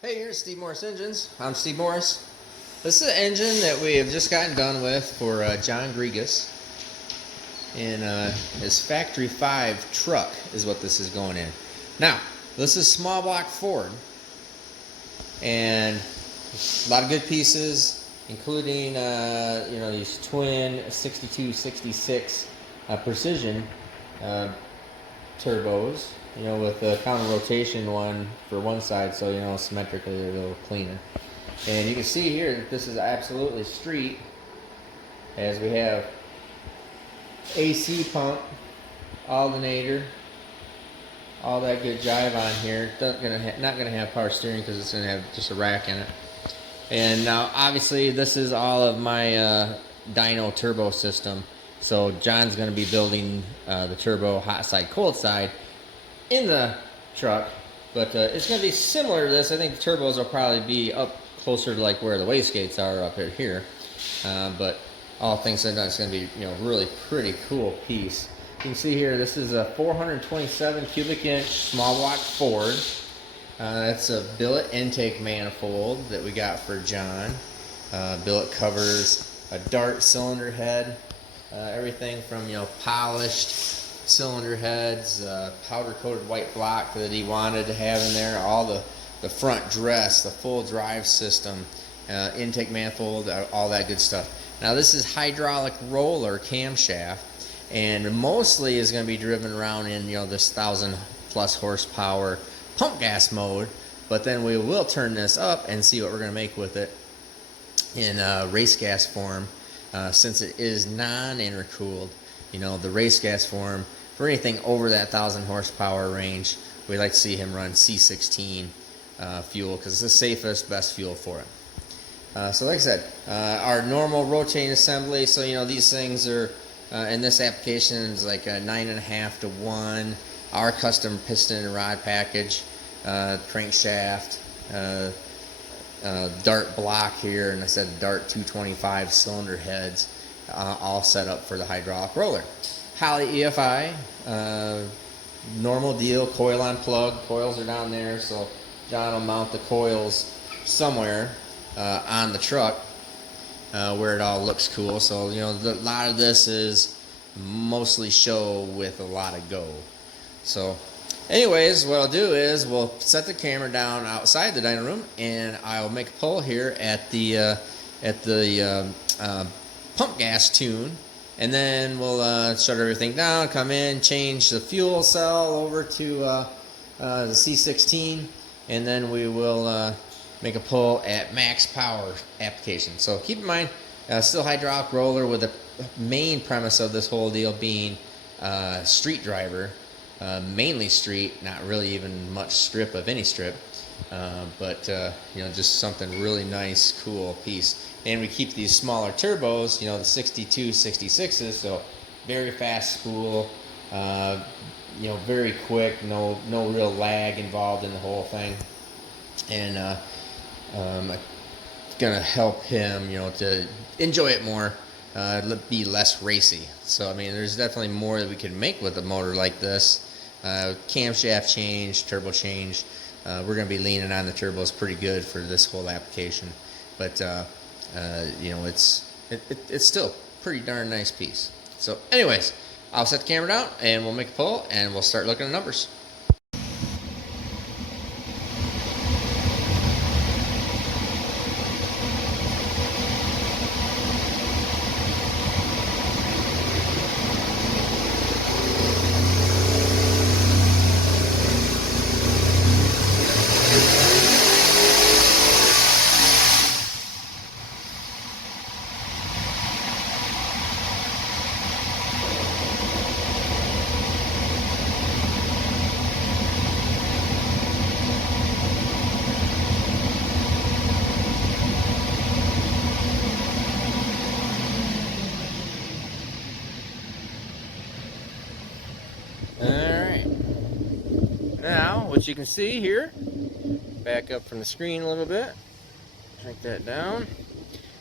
Hey, here's Steve Morris Engines. I'm Steve Morris. This is an engine that we have just gotten done with for John Grigas in his Factory 5 truck is what this is going in. Now, this is small block Ford, and a lot of good pieces, including these twin 62-66 precision turbos, with the counter rotation one for one side, so symmetrically they're a little cleaner. And you can see here that this is absolutely street, as we have AC pump, alternator, all that good jive on here. Not gonna have power steering because it's gonna have just a rack in it. And now, obviously, this is all of my dyno turbo system. So John's gonna be building the turbo hot side, cold side in the truck, but it's going to be similar to this. I think the turbos will probably be up closer to like where the wastegates are up here. But all things said, it's going to be really pretty cool piece. You can see here, this is a 427 cubic inch small block Ford. That's a billet intake manifold that we got for John. Billet covers a Dart cylinder head, everything from polished cylinder heads, powder coated white block that he wanted to have in there, all the front dress, the full drive system, intake manifold, all that good stuff. Now this is hydraulic roller camshaft, and mostly is going to be driven around in this 1,000+ horsepower pump gas mode, but then we will turn this up and see what we're going to make with it in race gas form, since it is non-intercooled. The race gas form, for anything over that 1,000 horsepower range, we like to see him run C16 fuel, because it's the safest, best fuel for it. So like I said, our normal rotating assembly, so these things are, in this application, is like a 9.5 to 1. Our custom piston and rod package, crankshaft, Dart block here, and I said Dart 225 cylinder heads, all set up for the hydraulic roller. Holley EFI, normal deal, coil on plug. Coils are down there, so John will mount the coils somewhere on the truck where it all looks cool. So a lot of this is mostly show with a lot of go. So anyways, what I'll do is we'll set the camera down outside the dining room, and I'll make a pull here at the pump gas tune, and then we'll shut everything down, come in, change the fuel cell over to the C16, and then we will make a pull at max power application. So keep in mind, still hydraulic roller, with the main premise of this whole deal being street driver, mainly street, not really even much strip of any strip, but just something really nice, cool piece. And we keep these smaller turbos, the 62, 66s, so very fast spool, very quick, no real lag involved in the whole thing. And it's gonna help him, to enjoy it more, be less racy. So I mean, there's definitely more that we can make with a motor like this. Camshaft change, turbo change. We're gonna be leaning on the turbos pretty good for this whole application, but it's still pretty darn nice piece. So anyways, I'll set the camera down and we'll make a pull and we'll start looking at numbers. Alright, now what you can see here, back up from the screen a little bit, shrink that down.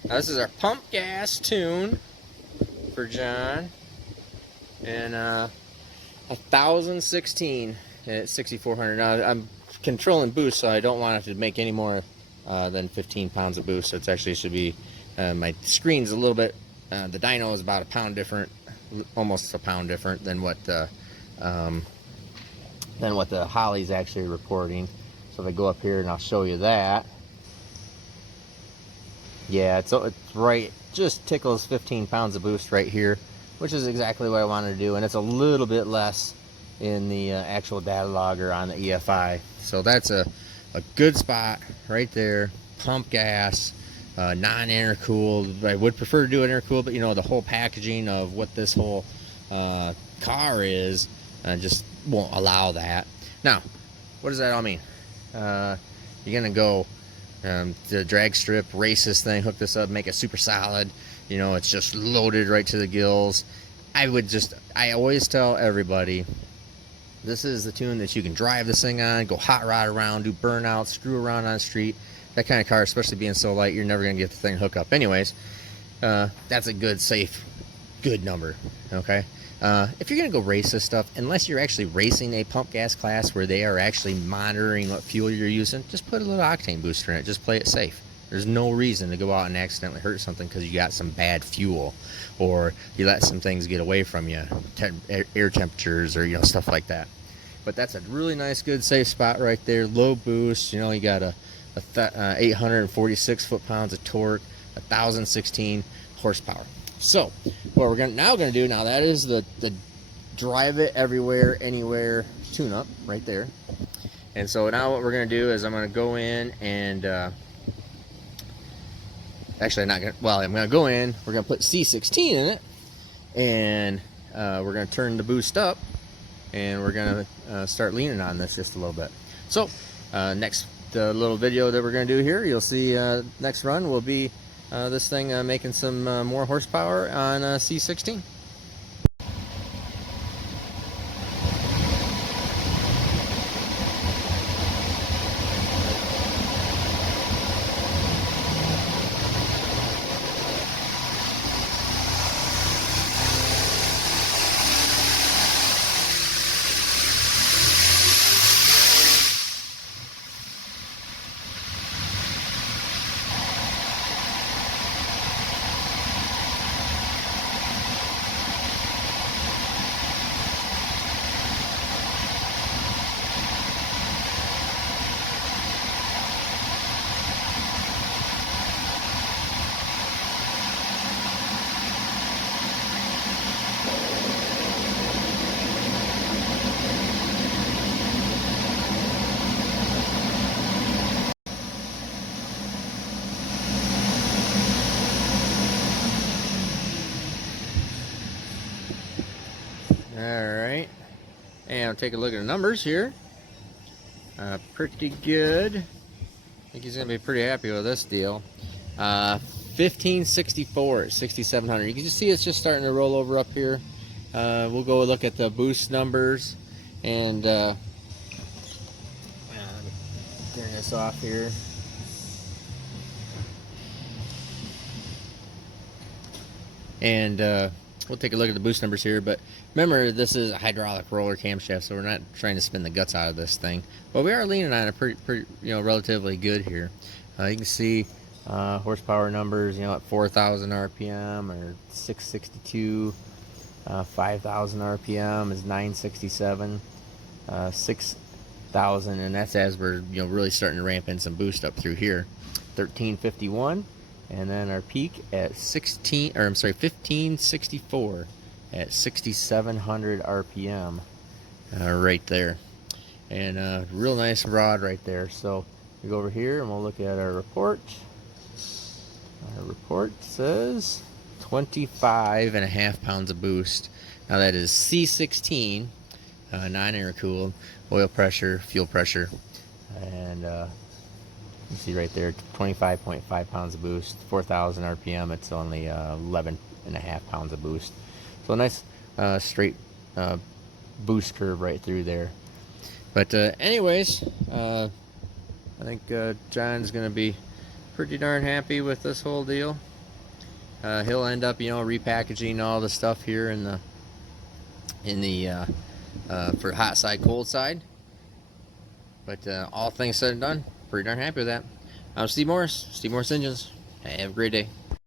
Now this is our pump gas tune for John, and 1016 at 6400. Now I'm controlling boost, so I don't want it to make any more than 15 pounds of boost. So it actually should be, my screen's a little bit, the dyno is about a pound different, almost a pound different than what the Holley's actually reporting. So if I go up here and I'll show you that. Yeah, it's right, just tickles 15 pounds of boost right here, which is exactly what I wanted to do, and it's a little bit less in the actual data logger on the EFI. So that's a good spot right there. Pump gas, non-intercooled. I would prefer to do it intercooled, but you know, the whole packaging of what this whole car is just won't allow that. Now, what does that all mean? You're gonna go the drag strip, race this thing, hook this up, make it super solid. You know, it's just loaded right to the gills. I always tell everybody, this is the tune that you can drive this thing on, go hot rod around, do burnouts, screw around on the street. That kind of car, especially being so light, you're never going to get the thing hooked up. Anyways, that's a good, safe, good number, okay? If you're going to go race this stuff, unless you're actually racing a pump gas class where they are actually monitoring what fuel you're using, just put a little octane booster in it. Just play it safe. There's no reason to go out and accidentally hurt something because you got some bad fuel, or you let some things get away from you, air temperatures, or you know, stuff like that. But that's a really nice, good, safe spot right there. Low boost. You know, you got a 846 foot-pounds of torque, 1,016 horsepower. So what we're now going to do, now that is the drive it everywhere, anywhere tune-up right there. And so now what we're going to do is I'm going to go in and actually, I'm not going to, well, I'm going to go in, we're going to put C16 in it, and we're going to turn the boost up, and we're going to start leaning on this just a little bit. So next little video that we're going to do here, you'll see next run will be this thing making some more horsepower on C16. Alright, and I'll take a look at the numbers here. Pretty good. I think he's going to be pretty happy with this deal. 1564, 6,700. You can just see it's just starting to roll over up here. We'll go look at the boost numbers and turn this off here. And we'll take a look at the boost numbers here, but remember, this is a hydraulic roller camshaft, so we're not trying to spin the guts out of this thing, but we are leaning on it pretty, you know, relatively good here. You can see horsepower numbers, you know, at 4,000 RPM or 662, 5,000 RPM is 967, 6,000, and that's as we're, you know, really starting to ramp in some boost up through here. 1351. And then our peak at 1564 at 6,700 RPM right there. And real nice rod right there. So we go over here and we'll look at our report. Our report says 25.5 pounds of boost. Now that is C16, non-intercooled, oil pressure, fuel pressure, and you see right there, 25.5 pounds of boost, 4,000 RPM. It's only 11.5 pounds of boost. So a nice straight boost curve right through there. But anyways, I think John's going to be pretty darn happy with this whole deal. He'll end up, you know, repackaging all the stuff here in the for hot side, cold side. But all things said and done, pretty darn happy with that. I'm Steve Morris, Steve Morris Engines. Have a great day.